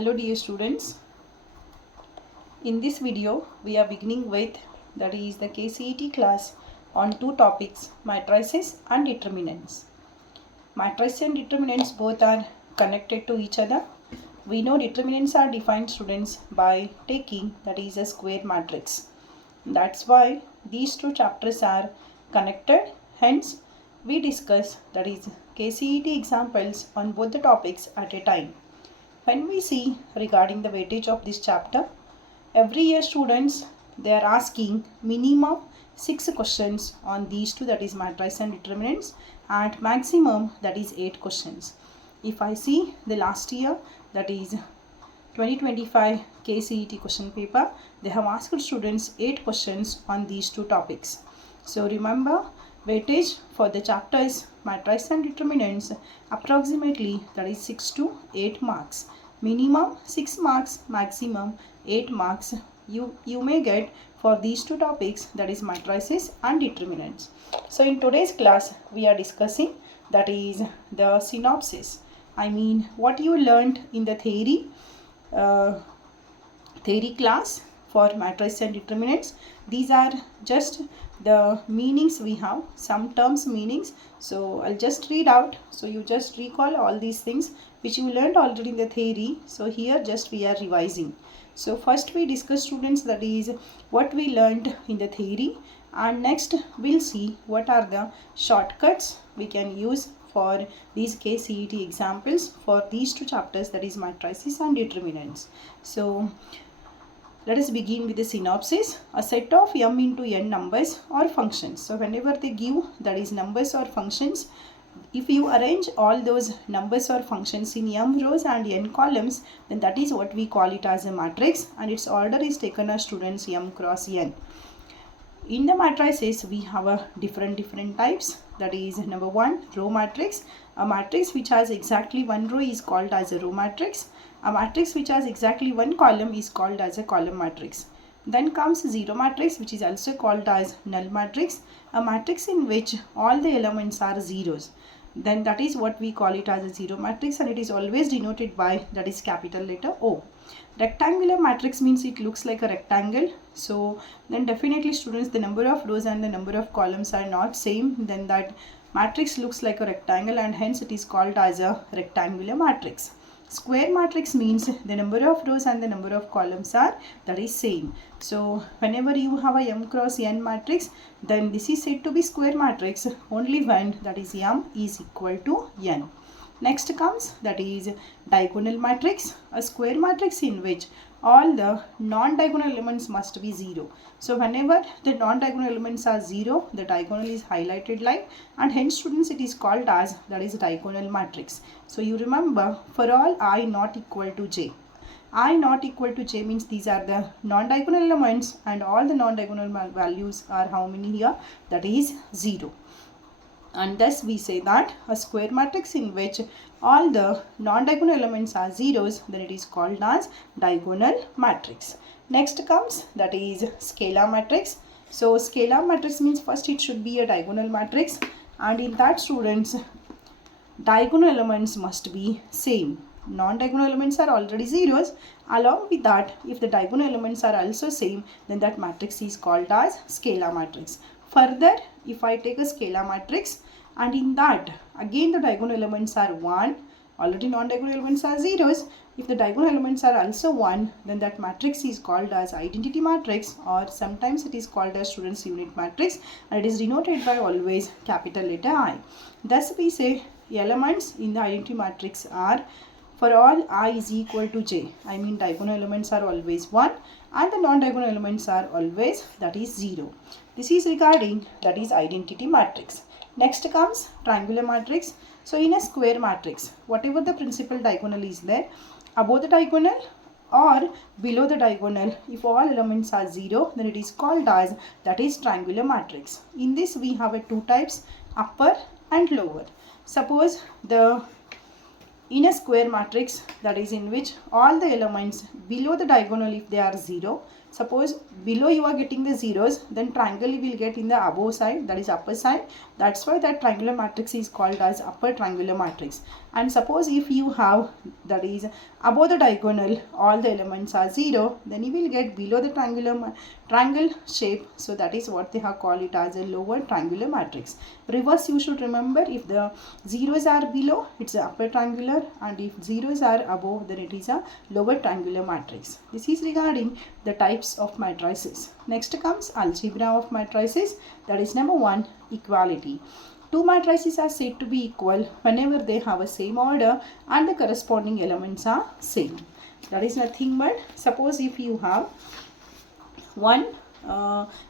Hello dear students, in this video we are beginning with that is the KCET class on two topics, matrices and determinants. Matrices and determinants both are connected to each other. We know determinants are defined students by taking that is a square matrix. That's why these two chapters are connected. Hence we discuss that is KCET examples on both the topics at a time. When we see regarding the weightage of this chapter, every year students they are asking minimum 6 questions on these two, that is matrices and determinants, and maximum that is 8 questions. If I see the last year, that is 2025 KCET question paper, they have asked students 8 questions on these two topics. So remember, weightage for the chapters matrices and determinants approximately that is 6 to 8 marks. Minimum 6 marks, maximum 8 marks you may get for these two topics, that is matrices and determinants. So in today's class we are discussing that is the synopsis. I mean what you learned in the theory class for matrices and determinants. These are just the meanings we have, some terms meanings. So I'll just read out, so you just recall all these things which you learned already in the theory. So here just we are revising. So first we discuss students that is what we learned in the theory, and next we'll see what are the shortcuts we can use for these KCET examples for these two chapters, that is matrices and determinants. So let us begin with the synopsis. A set of m into n numbers or functions. So whenever they give that is numbers or functions, if you arrange all those numbers or functions in m rows and n columns, then that is what we call it as a matrix, and its order is taken as students m cross n. In the matrices we have a different types. That is number 1, row matrix. A matrix which has exactly one row is called as a row matrix. A matrix which has exactly one column is called as a column matrix. Then comes zero matrix, which is also called as null matrix. A matrix in which all the elements are zeros, then that is what we call it as a zero matrix, and it is always denoted by that is capital letter O. Rectangular matrix means it looks like a rectangle. So then definitely students, the number of rows and the number of columns are not same, then that matrix looks like a rectangle and hence it is called as a rectangular matrix. Square matrix means the number of rows and the number of columns are that is same. So whenever you have a m cross n matrix, then this is said to be square matrix only when that is m is equal to n. Next comes that is diagonal matrix, a square matrix in which all the non-diagonal elements must be 0. So whenever the non-diagonal elements are 0, the diagonal is highlighted line, and hence students it is called as that is diagonal matrix. So you remember, for all I not equal to j. I not equal to j means these are the non-diagonal elements, and all the non-diagonal values are how many here? That is 0. And thus we say that a square matrix in which all the non-diagonal elements are zeros, then it is called as diagonal matrix. Next comes that is scalar matrix. So scalar matrix means first it should be a diagonal matrix, and in that students diagonal elements must be same. Non-diagonal elements are already zeros. Along with that, if the diagonal elements are also same, then that matrix is called as scalar matrix. Further, if I take a scalar matrix and in that again the diagonal elements are 1, already non-diagonal elements are zeros. If the diagonal elements are also 1, then that matrix is called as identity matrix, or sometimes it is called as students unit matrix, and it is denoted by always capital letter I. Thus we say elements in the identity matrix are, for all I is equal to j, I mean diagonal elements are always 1 and the non-diagonal elements are always that is 0. This is regarding that is identity matrix. Next comes triangular matrix. So in a square matrix, whatever the principal diagonal is there, above the diagonal or below the diagonal, if all elements are 0, then it is called as that is triangular matrix. In this we have two types, upper and lower. Suppose the in a square matrix, that is in which all the elements below the diagonal, if they are 0, suppose below you are getting the zeros, then triangle you will get in the above side, that is upper side. That's why that triangular matrix is called as upper triangular matrix. And suppose if you have, that is above the diagonal, all the elements are 0, then you will get below the triangle shape. So that is what they have called it as a lower triangular matrix. Reverse, you should remember, if the zeros are below, it's a upper triangular, and if zeros are above, then it is a lower triangular matrix. This is regarding the types of matrices. Next comes algebra of matrices, that is number 1, equality. Two matrices are said to be equal whenever they have a same order and the corresponding elements are same. That is nothing but, suppose if you have one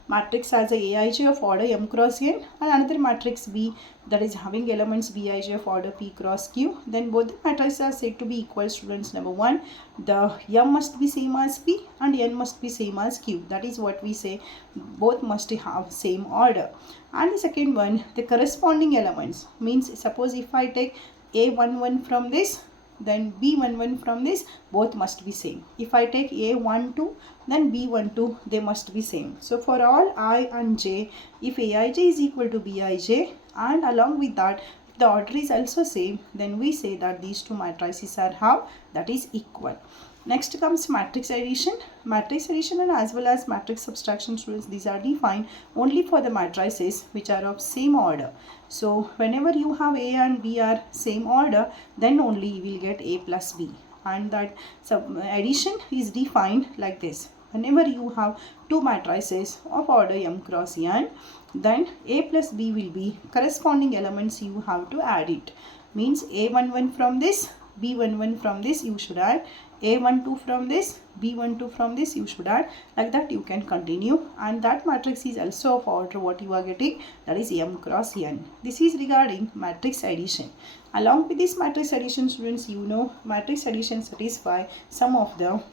matrix has a Aij of order m cross n and another matrix B that is having elements Bij of order p cross q, then both the matrices are said to be equal. Students, number 1, the m must be same as p and n must be same as q. That is what we say, both must have same order. And the second one, the corresponding elements, means suppose if I take A11 from this, then B11 from this, both must be same. If I take A12, then B12, they must be same. So for all I and j, if Aij is equal to Bij, and along with that, if the order is also same, then we say that these two matrices are how? That is equal. Next comes matrix addition. Matrix addition and as well as matrix subtraction, students, these are defined only for the matrices which are of same order. So whenever you have A and B are same order, then only you will get A plus B. And that addition is defined like this. Whenever you have two matrices of order m cross n, then A plus B will be corresponding elements, you have to add it. Means A11 from this, B11 from this, you should add. A12 from this, B12 from this, you should add. Like that you can continue, and that matrix is also of order what you are getting, that is m cross n. This is regarding matrix addition. Along with this matrix addition, students, you know matrix addition satisfy some of the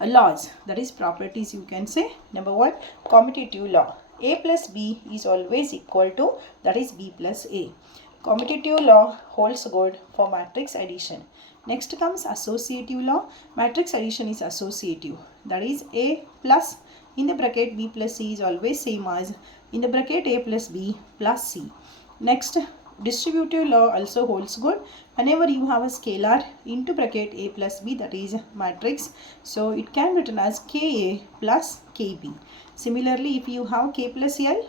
laws, that is properties, you can say. Number 1, commutative law. A plus B is always equal to, that is B plus A. Commutative law holds good for matrix addition. Next comes associative law. Matrix addition is associative. That is A plus in the bracket B plus C is always same as in the bracket A plus B plus C. Next, distributive law also holds good whenever you have a scalar into bracket A plus B, that is matrix. So it can be written as Ka plus Kb. Similarly, if you have K plus L,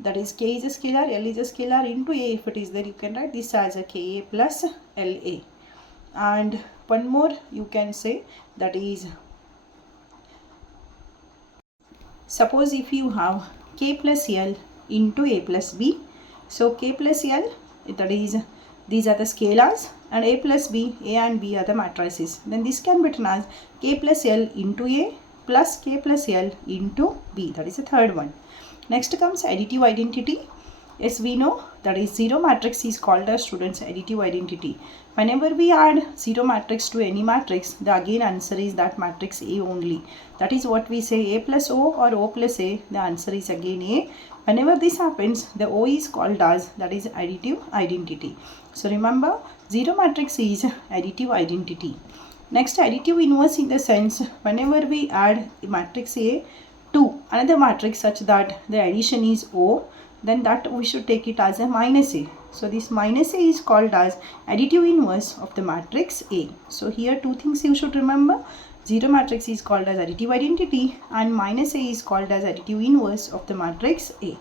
that is K is a scalar, L is a scalar into A, if it is there, you can write this as a Ka plus La. And one more you can say, that is, suppose if you have K plus L into A plus B, so K plus L, that is, these are the scalars, and A plus B, A and B are the matrices. Then this can be written as K plus L into A plus K plus L into B, that is the third one. Next comes additive identity. Yes, we know that is zero matrix is called as, students, additive identity. Whenever we add zero matrix to any matrix, the again answer is that matrix A only. That is what we say, A plus O or O plus A, the answer is again A. Whenever this happens, the O is called as, that is additive identity. So remember, zero matrix is additive identity. Next, additive inverse in the sense, whenever we add matrix A to another matrix such that the addition is O, then that we should take it as a minus A. So this minus A is called as additive inverse of the matrix A. So here two things you should remember. Zero matrix is called as additive identity and minus A is called as additive inverse of the matrix A.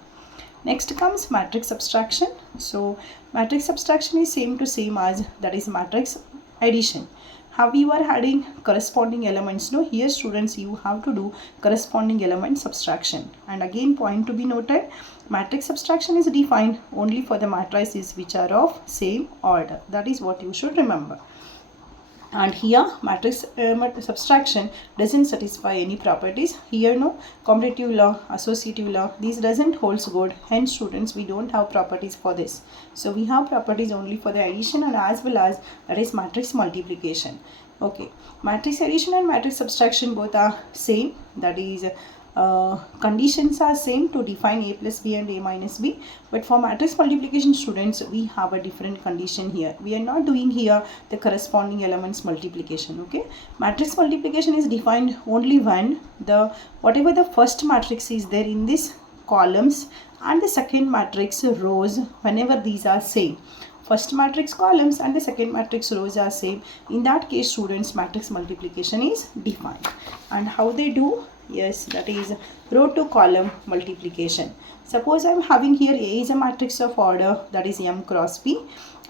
Next comes matrix subtraction. So matrix subtraction is same to same as, that is matrix addition. How you are adding corresponding elements? No, here students, you have to do corresponding element subtraction. And again, point to be noted, matrix subtraction is defined only for the matrices which are of same order. That is what you should remember. And here matrix subtraction doesn't satisfy any properties. Here no, commutative law, associative law, these doesn't holds good. Hence students, we don't have properties for this. So we have properties only for the addition and as well as, that is matrix multiplication. Okay, matrix addition and matrix subtraction both are same. That is conditions are same to define a plus b and a minus b, but for matrix multiplication students we have a different condition here. We are not doing here the corresponding elements multiplication. Okay, matrix multiplication is defined only when the whatever the first matrix is there in this columns and the second matrix rows, whenever these are same, first matrix columns and the second matrix rows are same, in that case students matrix multiplication is defined. And how they do? Yes, that is row to column multiplication. Suppose I am having here A is a matrix of order, that is M cross P,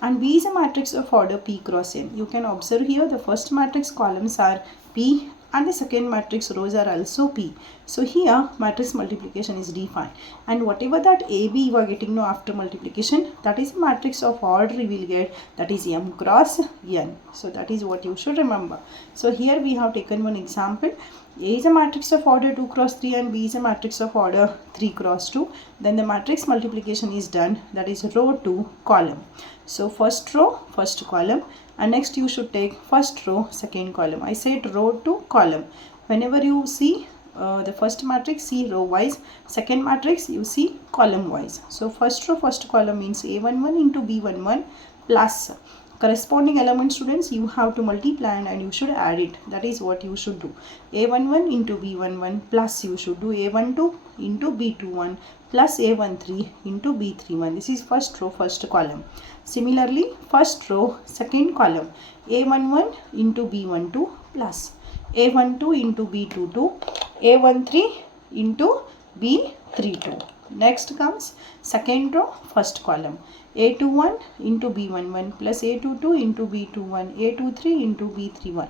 and B is a matrix of order P cross N. You can observe here the first matrix columns are P and the second matrix rows are also P. So here matrix multiplication is defined, and whatever that AB you are getting now after multiplication, that is a matrix of order we will get, that is M cross N. So that is what you should remember. So here we have taken one example. A is a matrix of order 2 cross 3 and B is a matrix of order 3 cross 2. Then the matrix multiplication is done, that is row to column. So first row, first column, and next you should take first row, second column. I said row to column. Whenever you see the first matrix, see row wise, second matrix you see column wise. So first row, first column means A11 into B11 plus corresponding element students you have to multiply and you should add it. That is what you should do. A11 into B11 plus you should do A12 into B21 plus A13 into B31. This is first row, first column. Similarly, first row, second column, A11 into B12 plus A12 into B22, A13 into B32. Next comes second row, first column, A21 into B11 plus A22 into B21, A23 into B31.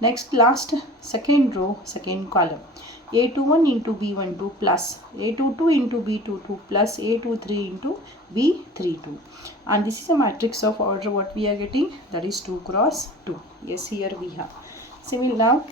Next last second row, second column, A21 into B12 plus A22 into B22 plus A23 into B32. And this is a matrix of order what we are getting, that is 2 cross 2. Yes, here we have. Similar now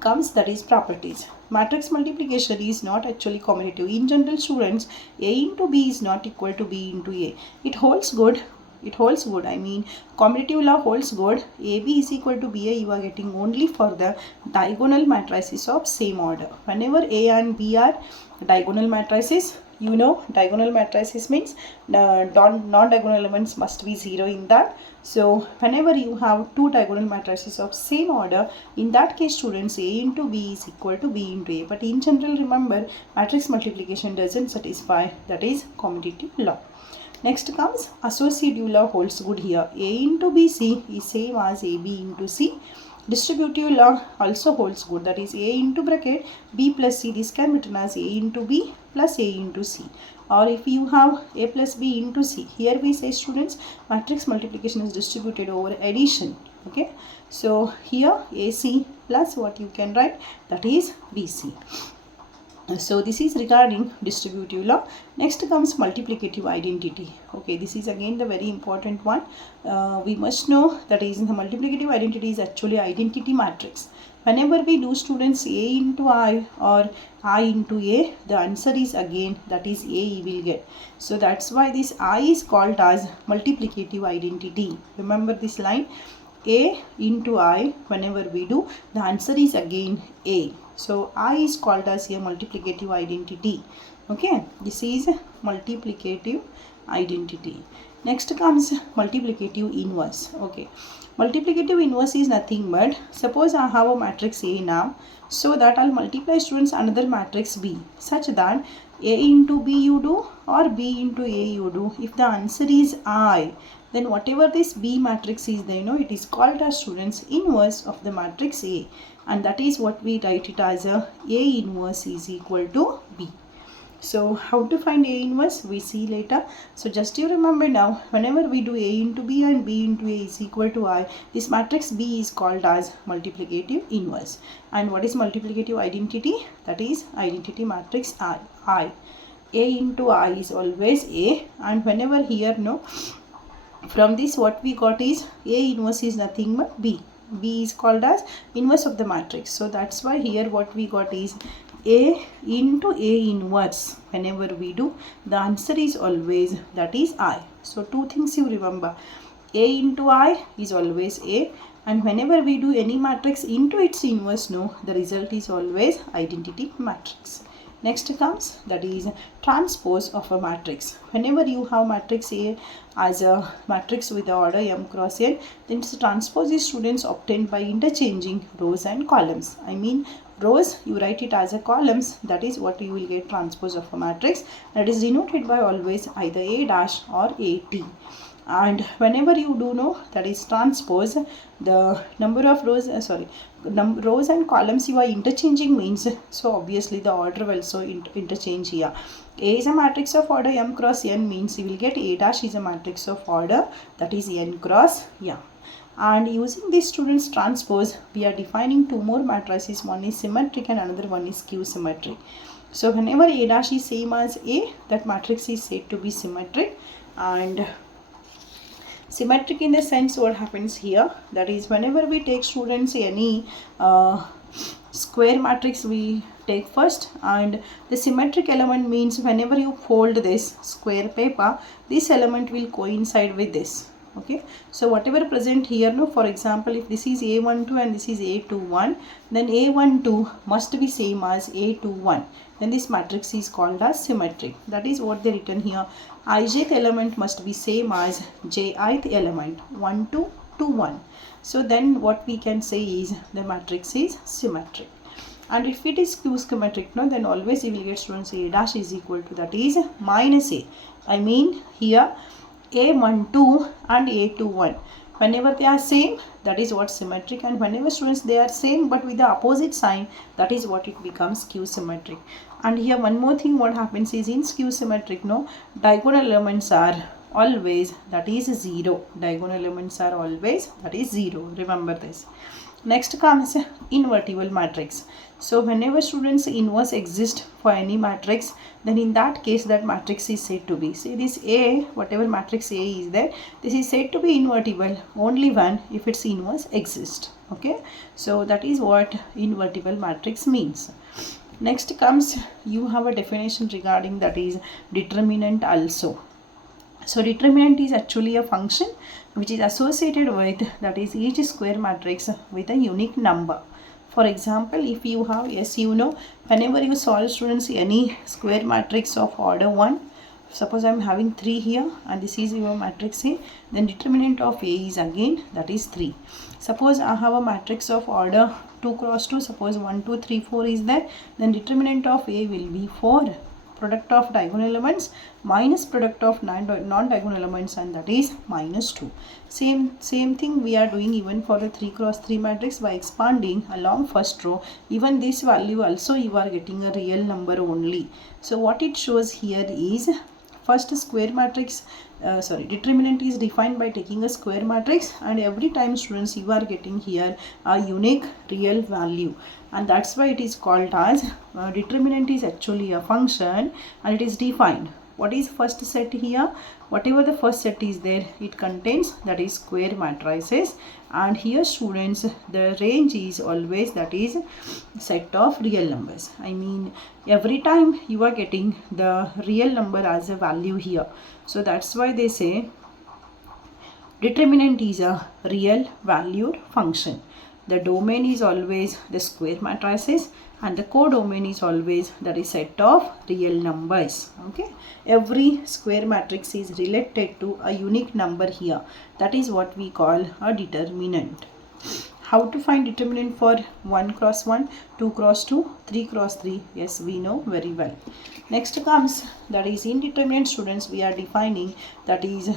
comes, that is properties. Matrix multiplication is not actually commutative. In general students, A into B is not equal to B into A. It holds good. I mean commutative law holds good. AB is equal to BA you are getting only for the diagonal matrices of same order. Whenever A and B are diagonal matrices, you know diagonal matrices means non-diagonal elements must be 0 in that. So whenever you have two diagonal matrices of same order, in that case students, A into B is equal to B into A. But in general, remember, matrix multiplication doesn't satisfy, that is commutative law. Next comes associative law holds good here. A into BC is same as AB into C. Distributive law also holds good, that is A into bracket B plus C, this can be written as A into B plus A into C. Or if you have A plus B into C, here we say students matrix multiplication is distributed over addition. Okay, so here AC plus what you can write, that is BC. So this is regarding distributive law. Next comes multiplicative identity. Okay, this is again the very important one. We must know that is the multiplicative identity is actually identity matrix. Whenever we do students A into I or I into A, the answer is again that is A you will get. So that's why this I is called as multiplicative identity. Remember this line, A into I, whenever we do, the answer is again A. So I is called as a multiplicative identity. Okay, this is multiplicative identity. Next comes multiplicative inverse. Okay, multiplicative inverse is nothing but, suppose I have a matrix A now, so that I'll multiply students another matrix B, such that A into B you do or B into A you do. If the answer is I, then whatever this B matrix is there, it is called as students inverse of the matrix A, and that is what we write it as A inverse is equal to B. So how to find A inverse we see later. So just you remember now, whenever we do A into B and B into A is equal to I, this matrix B is called as multiplicative inverse. And what is multiplicative identity? That is identity matrix I. A into I is always A, and whenever here from this what we got is A inverse is nothing but B. B is called as inverse of the matrix. So that's why here what we got is A into A inverse. Whenever we do, the answer is always that is I. So two things you remember. A into I is always A, And whenever we do any matrix into its inverse, no, the result is always identity matrix. Next comes, that is transpose of a matrix. Whenever you have matrix A as a matrix with the order m cross n, then its transpose is, students, obtained by interchanging rows and columns. I mean, rows you write it as a columns, that is what you will get transpose of a matrix. That is denoted by always either A dash or AT. And whenever you do know, that is transpose, the number of rows rows and columns you are interchanging means, so obviously the order will also interchange here. A is a matrix of order m cross n means you will get A dash is a matrix of order, that is n cross m. And using this, students, transpose, we are defining two more matrices. One is symmetric and another one is skew symmetric. So whenever A dash is same as A, that matrix is said to be symmetric. And symmetric in the sense, what happens here, that is whenever we take, students, any square matrix we take first, and the symmetric element means whenever you fold this square paper, this element will coincide with this. Okay, so whatever present here, no, for example, if this is A12 and this is A21, then A12 must be same as A21, then this matrix is called as symmetric. That is what they written here. Ijth element must be same as jith element, 1 2 2 1. So then what we can say is the matrix is symmetric. And if it is skew symmetric, no, then always you will get, students, A dash is equal to, that is minus A. I mean here A12 and A21, whenever they are same, that is what symmetric, and whenever, students, they are same but with the opposite sign, that is what it becomes skew symmetric. And here one more thing, what happens is in skew symmetric, no, diagonal elements are always, that is 0. Diagonal elements are always, that is 0. Remember this. Next comes invertible matrix. So whenever, students, inverse exists for any matrix, then in that case that matrix is said to be, say this A, whatever matrix A is there, this is said to be invertible only when if its inverse exists. Okay, so that is what invertible matrix means. Next comes, you have a definition regarding, that is determinant also. So determinant is actually a function which is associated with, that is each square matrix with a unique number. For example, if you have, yes, you know, whenever you solve, students, any square matrix of order 1, suppose I am having 3 here and this is your matrix A, then determinant of A is again, that is 3. Suppose I have a matrix of order 2 cross 2, suppose 1 2 3 4 is there, then determinant of A will be 4. Product of diagonal elements minus product of non-diagonal elements, and that is minus 2. Same thing we are doing even for the 3 cross 3 matrix by expanding along first row. Even this value also you are getting a real number only. So what it shows here is, first square matrix, determinant is defined by taking a square matrix, and every time, students, you are getting here a unique real value, and that's why it is called as determinant is actually a function, and it is defined. What is first set here? Whatever the first set is there, it contains, that is square matrices, and here, students, the range is always, that is set of real numbers. I mean, every time you are getting the real number as a value here. So that's why they say determinant is a real valued function. The domain is always the square matrices, and the codomain is always, that is set of real numbers. Okay, every square matrix is related to a unique number here. That is what we call a determinant. How to find determinant for 1 cross 1, 2 cross 2, 3 cross 3? Yes, we know very well. Next comes, that is indeterminate, students, we are defining, that is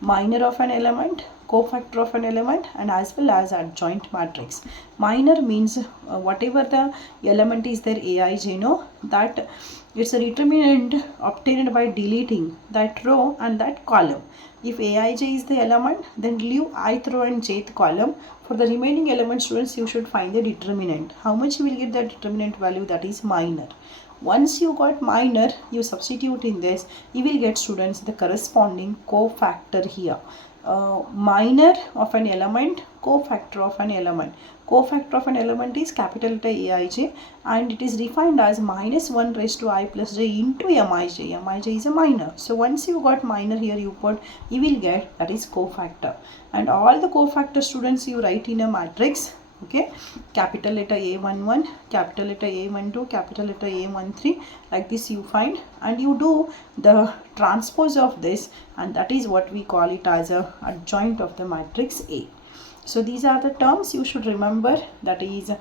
minor of an element, cofactor of an element, and as well as adjoint matrix. Minor means whatever the element is there, Aij, no, that it's a determinant obtained by deleting that row and that column. If Aij is the element, then leave ith row and jth column. For the remaining elements, students, you should find the determinant. How much you will get the determinant value? That is minor. Once you got minor, you substitute in this, you will get, students, the corresponding cofactor here. minor of an element, cofactor of an element. Cofactor of an element is capital letter Aij, and it is defined as minus 1 raised to I plus j into Mij. Mij is a minor. So once you got minor here, you will get that is cofactor. And all the cofactor students you write in a matrix. Okay, capital letter A11, capital letter A12, capital letter A13, like this you find, and you do the transpose of this, and that is what we call it as a adjoint of the matrix A. So these are the terms you should remember, that is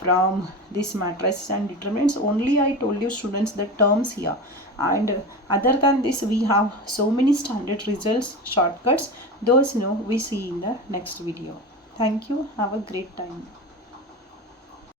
from this matrices and determinants. Only I told you students the terms here, and other than this we have so many standard results, shortcuts. Those we see in the next video. Thank you. Have a great time.